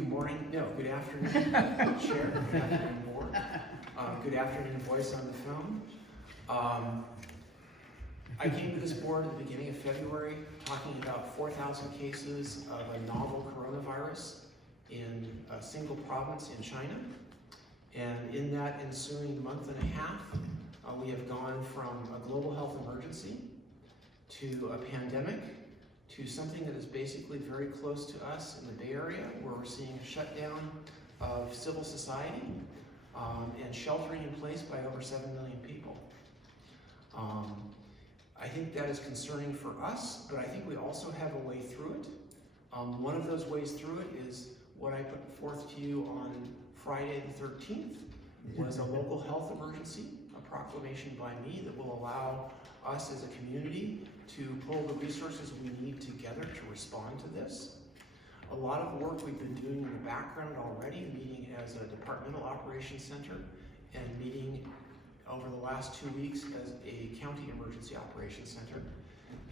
Good morning, no, good afternoon, Chair, good afternoon, Board. Good afternoon, voice on the phone. I came to this board at the beginning of February talking about 4,000 cases of a novel coronavirus in a single province in China. And in that ensuing month and a half, we have gone from a global health emergency to a pandemic to something that is basically very close to us in the Bay Area, where we're seeing a shutdown of civil society and sheltering in place by over 7 million people. I think that is concerning for us, but I think we also have a way through it. One of those ways through it is what I put forth to you on Friday the 13th, was a local health emergency, a proclamation by me that will allow us as a community to pull the resources we need together to respond to this. A lot of work we've been doing in the background already, meeting as a departmental operations center and meeting over the last 2 weeks as a county emergency operations center,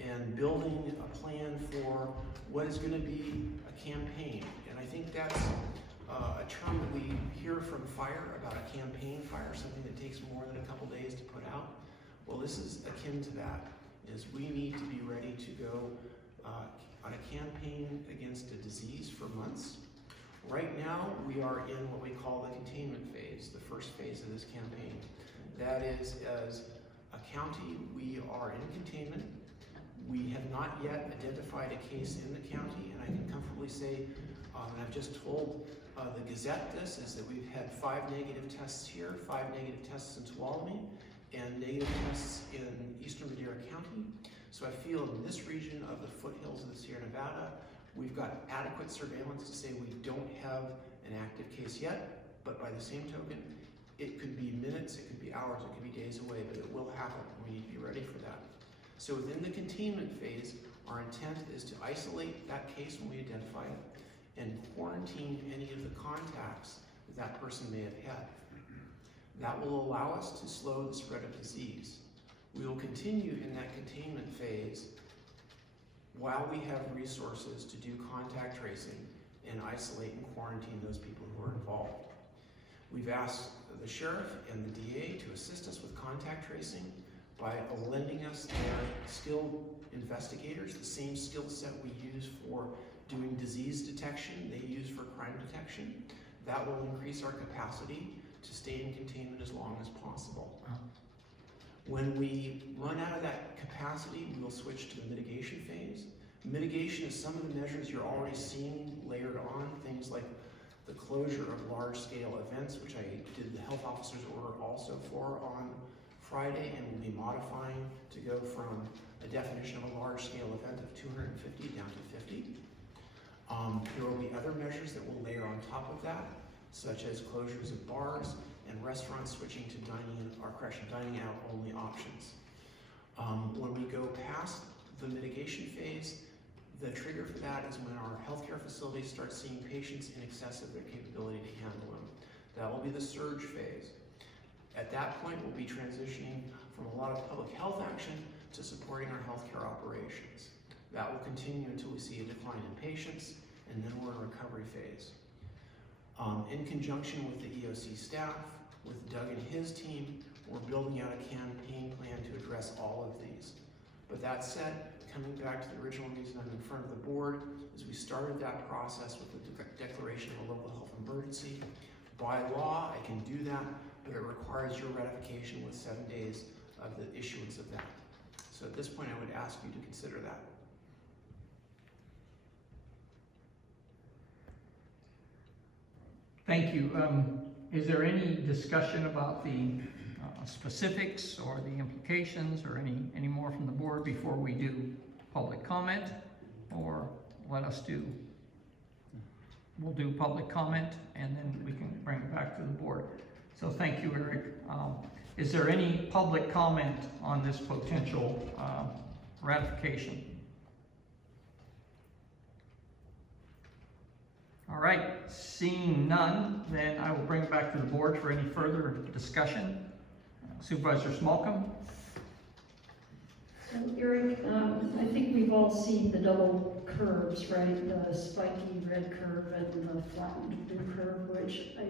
and building a plan for what is going to be a campaign. And I think that's a term that we hear from fire about a campaign fire, something that takes more than a couple days to put out. Well, this is akin to that, is we need to be ready to go on a campaign against a disease for months. Right now, we are in what we call the containment phase, the first phase of this campaign. That is, as a county, we are in containment. We have not yet identified a case in the county, and I can comfortably say, and I've just told the Gazette this, is that we've had 5 negative tests here, 5 negative tests in Tuolumne, and negative tests in eastern Madera County. So I feel in this region of the foothills of the Sierra Nevada, we've got adequate surveillance to say we don't have an active case yet, but by the same token, it could be minutes, it could be hours, it could be days away, but it will happen. We need to be ready for that. So within the containment phase, our intent is to isolate that case when we identify it and quarantine any of the contacts that that person may have had. That will allow us to slow the spread of disease. We will continue in that containment phase while we have resources to do contact tracing and isolate and quarantine those people who are involved. We've asked the sheriff and the DA to assist us with contact tracing by lending us their skilled investigators, the same skill set we use for doing disease detection, they use for crime detection. That will increase our capacity to stay in containment as long as possible. When we run out of that capacity, we will switch to the mitigation phase. Mitigation is some of the measures you're already seeing layered on, things like the closure of large-scale events, which I did the health officer's order also for on Friday, and will be modifying to go from a definition of a large-scale event of 250 down to 50. There will be other measures that will layer on top of that, such as closures of bars and restaurants switching to dining out only options. When we go past the mitigation phase, the trigger for that is when our healthcare facilities start seeing patients in excess of their capability to handle them. That will be the surge phase. At that point, we'll be transitioning from a lot of public health action to supporting our healthcare operations. That will continue until we see a decline in patients, and then we're in a recovery phase. In conjunction with the EOC staff, with Doug and his team, we're building out a campaign plan to address all of these. But that said, coming back to the original reason I'm in front of the board, is we started that process with the declaration of a local health emergency. By law, I can do that, but it requires your ratification with 7 days of the issuance of that. So at this point, I would ask you to consider that. Thank you. Is there any discussion about the specifics or the implications or any more from the board before we do public comment? Or we'll do public comment and then we can bring it back to the board. So thank you, Eric. Is there any public comment on this potential ratification? All right, seeing none, then I will bring it back to the board for any further discussion. Supervisor Smallcombe? So Eric, I think we we've all seen the double curves, right? The spiky red curve and the flattened blue curve, which I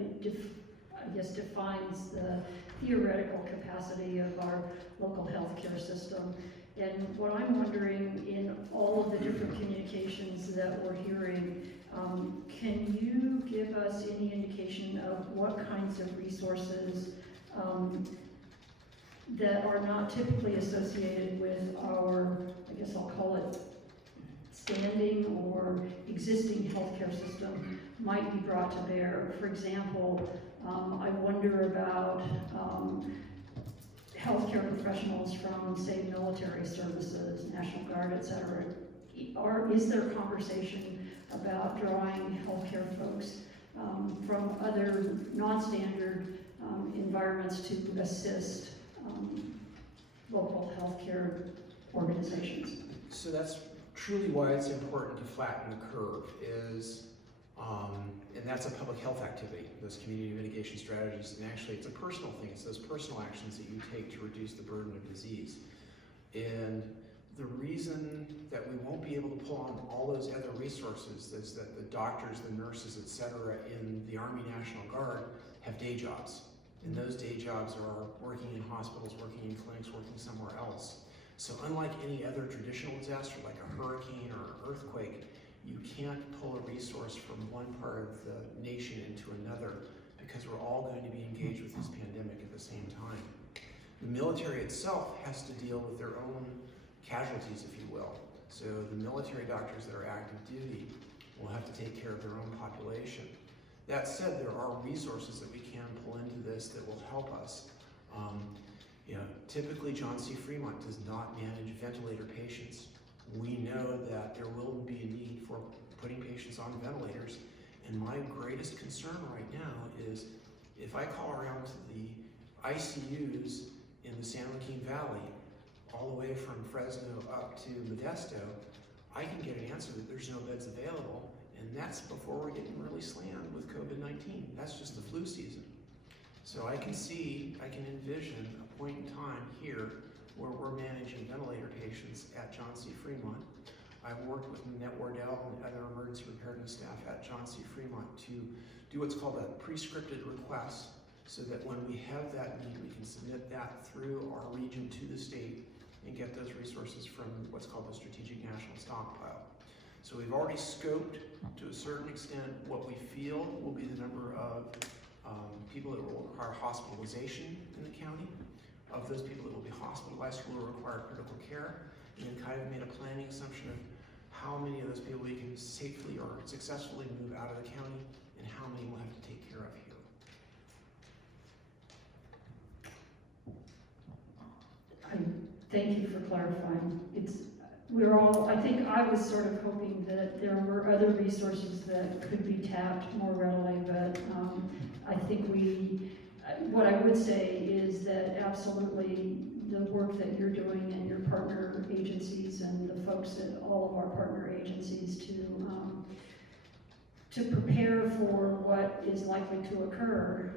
guess defines the theoretical capacity of our local healthcare system. And what I'm wondering, in all of the different communications that we're hearing, can you give us any indication of what kinds of resources that are not typically associated with our, I guess I'll call it, standing or existing healthcare system might be brought to bear? For example, I wonder about healthcare professionals from, say, military services, National Guard, et cetera. Is there conversation about drawing healthcare folks from other non-standard environments to assist local healthcare organizations? So that's truly why it's important to flatten the curve is, and that's a public health activity, those community mitigation strategies, and actually it's a personal thing. It's those personal actions that you take to reduce the burden of disease. And the reason that we won't be able to pull on all those other resources is that the doctors, the nurses, et cetera, in the Army National Guard have day jobs. And those day jobs are working in hospitals, working in clinics, working somewhere else. So unlike any other traditional disaster, like a hurricane or an earthquake, you can't pull a resource from one part of the nation into another because we're all going to be engaged with this pandemic at the same time. The military itself has to deal with their own casualties, if you will. So the military doctors that are active duty will have to take care of their own population. That said, there are resources that we can pull into this that will help us. Typically John C. Fremont does not manage ventilator patients. We know that there will be a need for putting patients on ventilators. And my greatest concern right now is if I call around to the ICUs in the San Joaquin Valley, all the way from Fresno up to Modesto, I can get an answer that there's no beds available. And that's before we're getting really slammed with COVID-19. That's just the flu season. So I can envision a point in time here where we're managing ventilator patients at John C. Fremont. I've worked with Annette Wardell and other emergency preparedness staff at John C. Fremont to do what's called a pre-scripted request so that when we have that need, we can submit that through our region to the state and get those resources from what's called the Strategic National Stockpile. So we've already scoped to a certain extent what we feel will be the number of people that will require hospitalization in the county, of those people that will be hospitalized who will require critical care, and then kind of made a planning assumption of how many of those people we can safely or successfully move out of the county and how many we'll have to take care of here. Thank you for clarifying. I think I was sort of hoping that there were other resources that could be tapped more readily, but I think what I would say is that absolutely the work that you're doing and your partner agencies and the folks at all of our partner agencies to prepare for what is likely to occur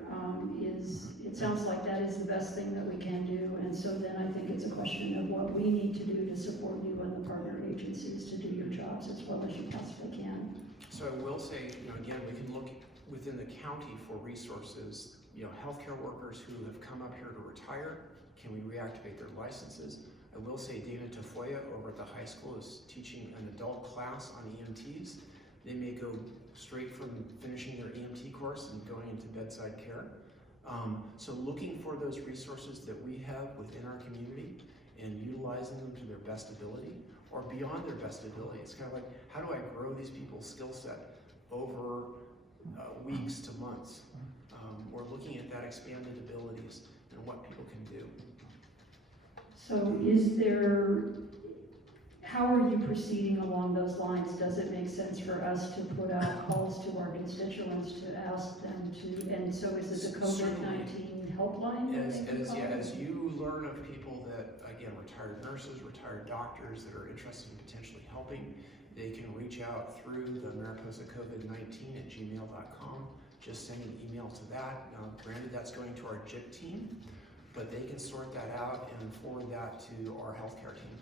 it sounds like that is the best thing that we can do. And so then I think it's a question of what we need to do to support you and the partner agencies to do your jobs as well as you possibly can. So I will say, again, we can look within the county for resources. Healthcare workers who have come up here to retire, can we reactivate their licenses? I will say Dana Tafoya over at the high school is teaching an adult class on EMTs. They may go straight from finishing their EMT course and going into bedside care. So looking for those resources that we have within our community and utilizing them to their best ability or beyond their best ability. It's kind of like, how do I grow these people's skill set over weeks to months? We're looking at that expanded abilities and what people can do. So how are you proceeding along those lines? Does it make sense for us to put out calls to our constituents to ask them to, and so is it the COVID-19 helpline? As you learn of people that, again, retired nurses, retired doctors that are interested in potentially helping, they can reach out through the Mariposa COVID-19@gmail.com. Just send an email to that. Now, granted, that's going to our JIT team, but they can sort that out and forward that to our healthcare team.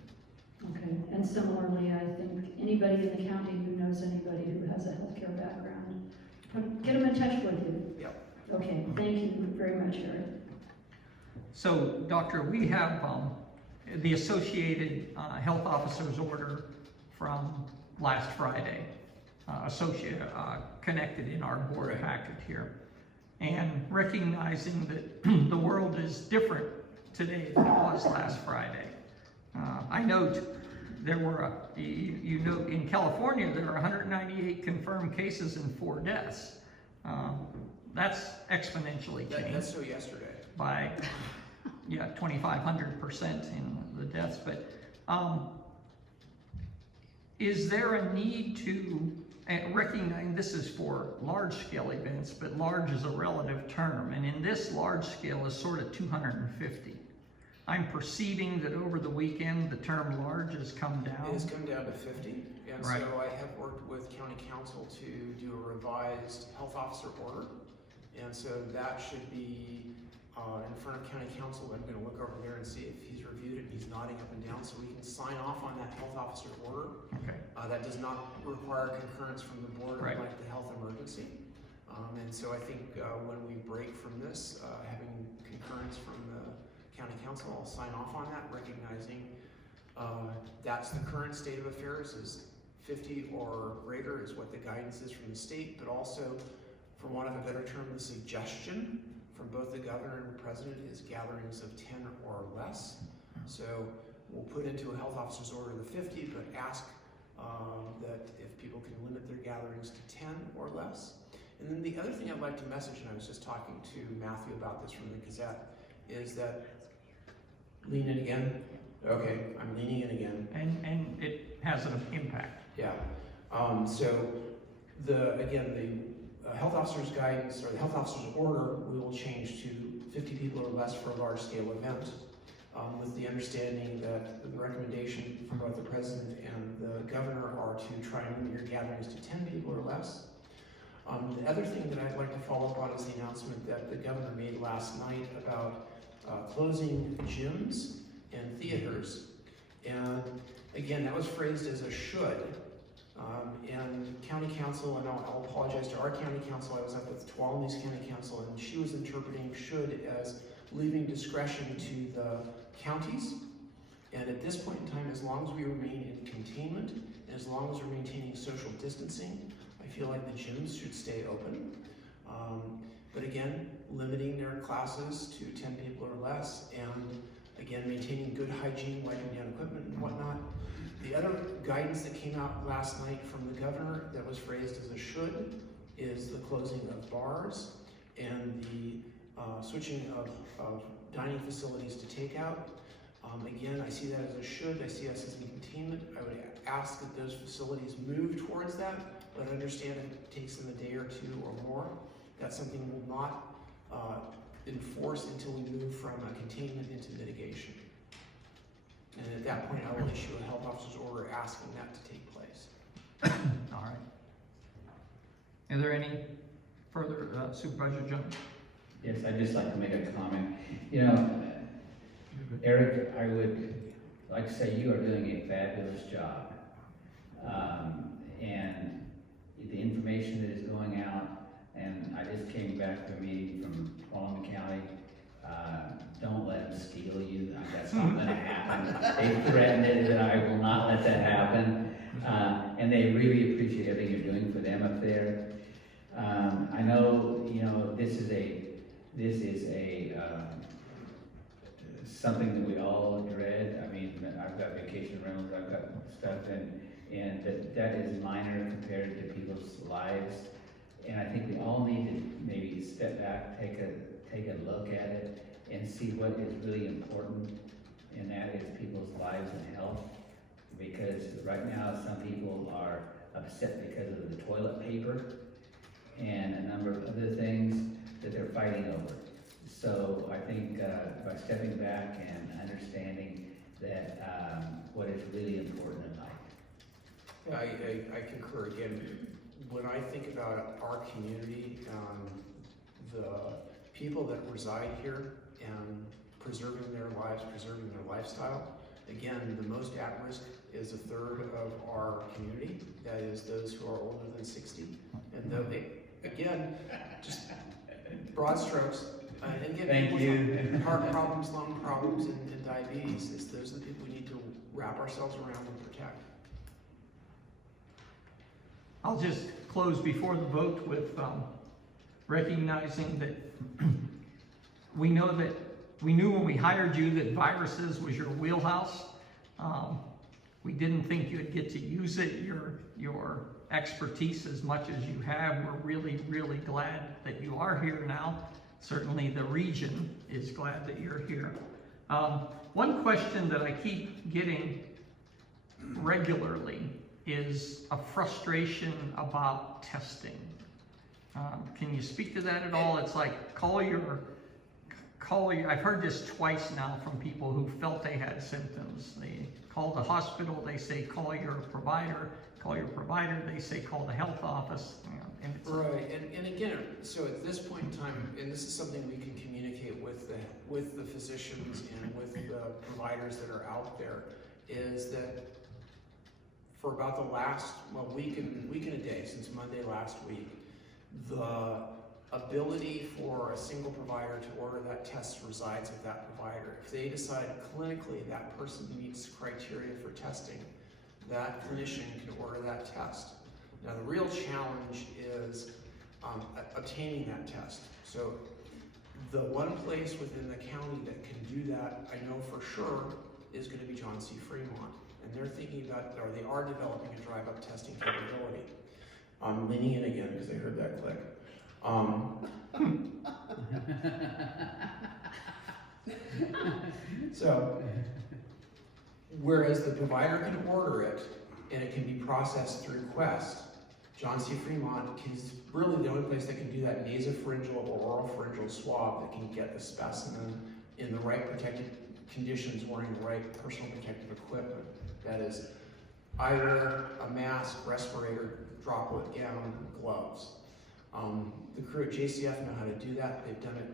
Okay, And similarly, I think anybody in the county who knows anybody who has a healthcare background, get them in touch with you. Yep. Okay, thank you very much, Eric. So, Doctor, we have the Associated Health Officers Order from last Friday, connected in our board Right. packet here. And recognizing that the world is different today than it was last Friday. I note there were, you note in California, there are 198 confirmed cases and 4 deaths. That's exponentially changed. That's so yesterday. By, yeah, 2,500% in the deaths, but is there a need to, recognizing this is for large-scale events, but large is a relative term, and in this large scale is sort of 250. I'm perceiving that over the weekend, the term large has come down. It has come down to 50, and Right. so I have worked with county council to do a revised health officer order, and so that should be in front of county council. I'm going to look over there and see if he's reviewed it. He's nodding up and down, so we can sign off on that health officer order. Okay. That does not require concurrence from the board, Right. like the health emergency. And so I think when we break from this, having concurrence from the county council, I'll sign off on that, recognizing that's the current state of affairs, is 50 or greater is what the guidance is from the state, but also, for want of a better term, the suggestion from both the governor and the president is gatherings of 10 or less. So we'll put into a health officer's order the 50, but ask that if people can limit their gatherings to 10 or less. And then the other thing I'd like to message, and I was just talking to Matthew about this from the Gazette, is that, lean in again. Okay, I'm leaning in again. And it has an impact. Yeah. So the health officer's guidance, or the health officer's order, we will change to 50 people or less for a large scale event, with the understanding that the recommendation from both the president and the governor are to try and limit your gatherings to 10 people or less. The other thing that I'd like to follow up on is the announcement that the governor made last night about closing gyms and theaters. And again, that was phrased as a should. And county council, and I'll apologize to our county council, I was up with Tuolumne's county council, and she was interpreting should as leaving discretion to the counties. And at this point in time, as long as we remain in containment, and as long as we're maintaining social distancing, I feel like the gyms should stay open. But again, limiting their classes to 10 people or less, and again, maintaining good hygiene, wiping down equipment and whatnot. The other guidance that came out last night from the governor that was phrased as a should is the closing of bars and the switching of dining facilities to takeout. Again, I see that as a should. I see us as in containment. I would ask that those facilities move towards that, but understand if it takes them a day or two or more. That's something we'll not enforce until we move from a containment into mitigation. And at that point, I will issue a health officer's order asking that to take place. All right. Are there any further, Supervisor Jones? Yes, I'd just like to make a comment. You know, Eric, I would like to say you are doing a fabulous job. And the information that is going out, and I just came back from a meeting from Tuolumne County. Don't let them steal you. That's not going to happen. They threatened it, and I will not let that happen. And they really appreciate everything you're doing for them up there. I know, you know, this is something that we all dread. I mean, I've got vacation rentals, I've got stuff, and that is minor compared to people's lives. And I think we all need to maybe step back, take a look at it, and see what is really important, and that is people's lives and health. Because right now, some people are upset because of the toilet paper and a number of other things that they're fighting over. So I think by stepping back and understanding that what is really important in life. Yeah, I concur again. When I think about our community and the people that reside here and preserving their lives, preserving their lifestyle, Again, the most at risk is a third of our community, that is those who are older than 60. And though they, again, just broad strokes, and again, Thank people you. with heart problems, lung problems, and diabetes, those are the people we need to wrap ourselves around and protect. I'll just close before the vote with recognizing that we knew when we hired you that viruses was your wheelhouse. We didn't think you'd get to use it, your expertise as much as you have. We're really, really glad that you are here now. Certainly the region is glad that you're here. One question that I keep getting regularly is a frustration about testing. Can you speak to that at all? It's like, I've heard this twice now from people who felt they had symptoms. They call the hospital, they say call your provider. Call your provider, they say call the health office. And it's Right, and again, so at this point in time, and this is something we can communicate with the physicians and with the providers that are out there, is that for about the last, week and a day, since Monday last week, the ability for a single provider to order that test resides with that provider. If they decide clinically that person meets criteria for testing, that clinician can order that test. Now the real challenge is obtaining that test. So the one place within the county that can do that, I know for sure, is going to be John C. Fremont. And they're thinking about, or they are developing a drive-up testing capability. I'm leaning in again because I heard that click. So, whereas the provider can order it and it can be processed through Quest, John C. Fremont is really the only place that can do that nasopharyngeal or oropharyngeal swab that can get the specimen in the right protected conditions, wearing the right personal protective equipment. That is eyewear, a mask, respirator, droplet gown, gloves. The crew at JCF know how to do that. They've done it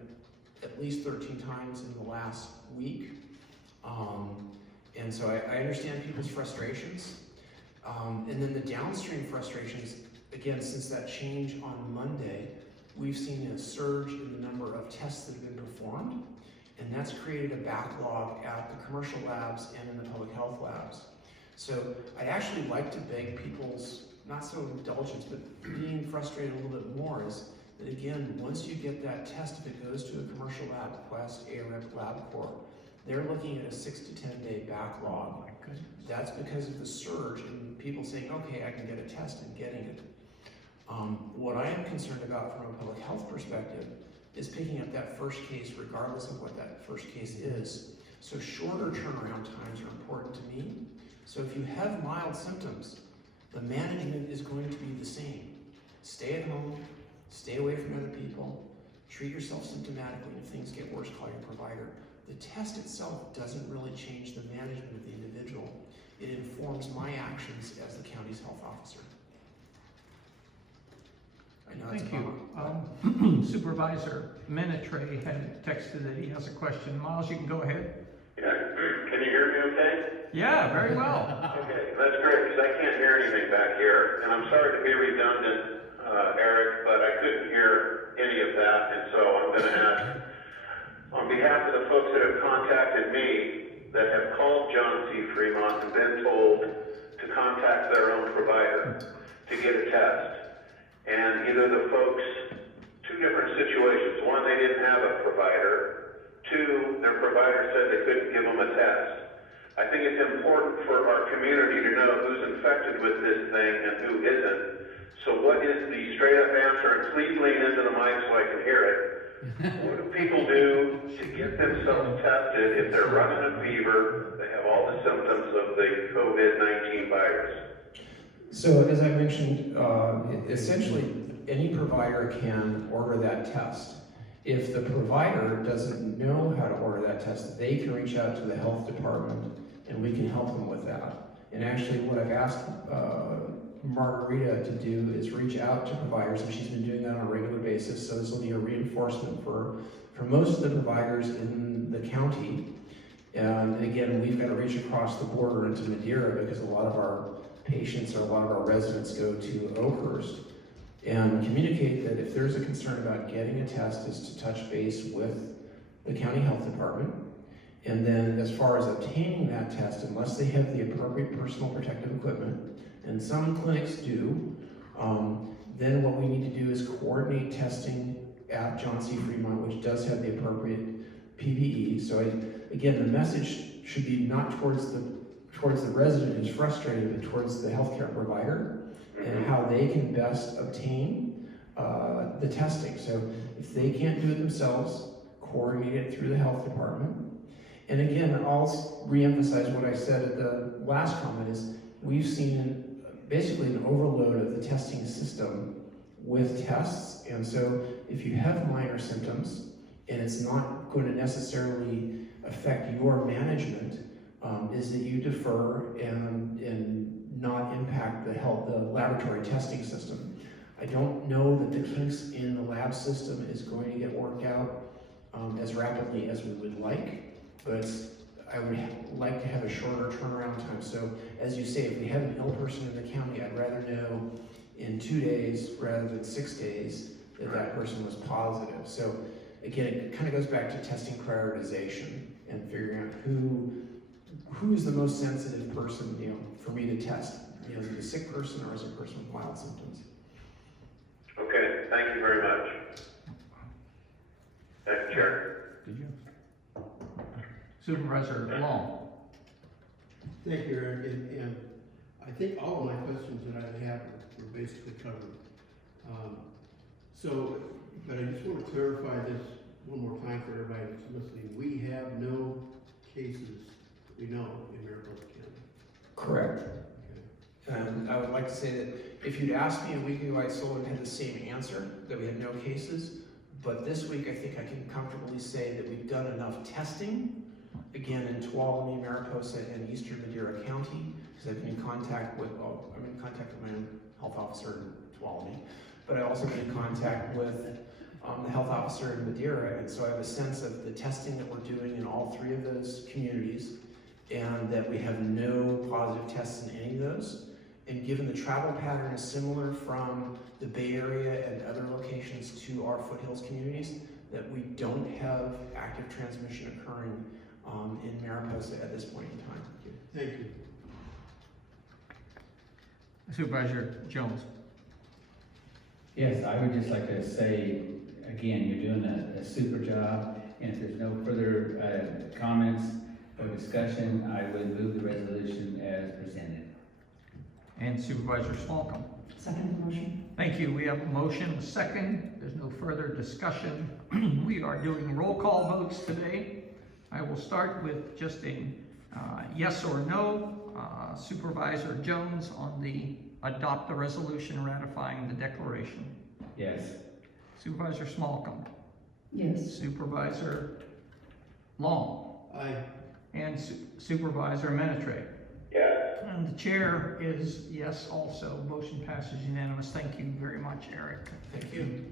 at least 13 times in the last week. And so I understand people's frustrations. And then the downstream frustrations, again, since that change on Monday, we've seen a surge in the number of tests that have been performed. And that's created a backlog at the commercial labs and in the public health labs. So I'd actually like to beg people's, not so indulgence, but being frustrated a little bit more is that again, once you get that test, if it goes to a commercial lab, Quest, ARIP, LabCorp, they're looking at a 6 to 10 day backlog. That's because of the surge and people saying, okay, I can get a test and getting it. What I am concerned about from a public health perspective is picking up that first case regardless of what that first case is. So shorter turnaround times are important to me. So if you have mild symptoms, the management is going to be the same. Stay at home, stay away from other people, treat yourself symptomatically, and if things get worse, call your provider. The test itself doesn't really change the management of the individual. It informs my actions as the county's health officer. I know that's Thank a you. Supervisor Menatre had texted that he has a question. Miles, you can go ahead. Yeah, can you hear me okay? Yeah, very well. Okay, that's great, because I can't hear anything back here. And I'm sorry to be redundant, Eric, but I couldn't hear any of that, and so I'm going to ask, on behalf of the folks that have contacted me, that have called John C. Fremont and been told to contact their own provider to get a test. And either the folks, two different situations. One, they didn't have a provider. Two, their provider said they couldn't give them a test. I think it's important for our community to know who's infected with this thing and who isn't. So what is the straight up answer? And please lean into the mic so I can hear it. What do people do to get themselves tested if they're running a fever, they have all the symptoms of the COVID-19 virus? So as I mentioned, essentially any provider can order that test. If the provider doesn't know how to order that test, they can reach out to the health department and we can help them with that. And actually what I've asked Margarita to do is reach out to providers, and she's been doing that on a regular basis, so this will be a reinforcement for most of the providers in the county. And again, we've got to reach across the border into Madeira because a lot of our patients or a lot of our residents go to Oakhurst, and communicate that if there's a concern about getting a test is to touch base with the county health department. And then as far as obtaining that test, unless they have the appropriate personal protective equipment, and some clinics do, then what we need to do is coordinate testing at John C. Fremont, which does have the appropriate PPE. So again, the message should be not towards the resident who's frustrated, but towards the healthcare provider and how they can best obtain the testing. So if they can't do it themselves, coordinate it through the health department. And again, I'll reemphasize what I said at the last comment is we've seen basically an overload of the testing system with tests. And so if you have minor symptoms and it's not going to necessarily affect your management, is that you defer and not impact the laboratory testing system. I don't know that the kinks in the lab system is going to get worked out as rapidly as we would like, but I would like to have a shorter turnaround time. So as you say, if we have an ill person in the county, I'd rather know in 2 days rather than 6 days that that person was positive. So again, it kind of goes back to testing prioritization and figuring out who's the most sensitive person, for me to test. Is it a sick person or is it a person with mild symptoms? Okay, thank you very much. Thank you, Chair. Did you? Supervisor Long. Thank you, Eric, and I think all of my questions that I have were basically covered. But I just want to clarify this one more time for everybody that's listening. We have no cases that we know in Mariposa County. Correct. And I would like to say that if you'd asked me a week ago, I still would have had the same answer, that we had no cases. But this week, I think I can comfortably say that we've done enough testing, again, in Tuolumne, Mariposa, and Eastern Madeira County, because I've been in contact with, I'm in contact with my own health officer in Tuolumne, but I've also been in contact with the health officer in Madeira, and so I have a sense of the testing that we're doing in all 3 of those communities, and that we have no positive tests in any of those. And given the travel pattern is similar from the Bay Area and other locations to our foothills communities, that we don't have active transmission occurring in Mariposa at this point in time. Thank you. Supervisor Jones. Yes, I would just like to say, again, you're doing a super job, and if there's no further comments or discussion, I would move the resolution as presented. And Supervisor Slocum. Second motion. Thank you. We have a motion, a second. There's no further discussion. We are doing roll call votes today. I will start with just a yes or no. Supervisor Jones on the adopt the resolution ratifying the declaration. Yes. Supervisor Slocum. Yes. Supervisor Long. Aye. And Supervisor Menetre. Yes. And the chair is yes also. Motion passes unanimous. Thank you very much, Eric. Thank you.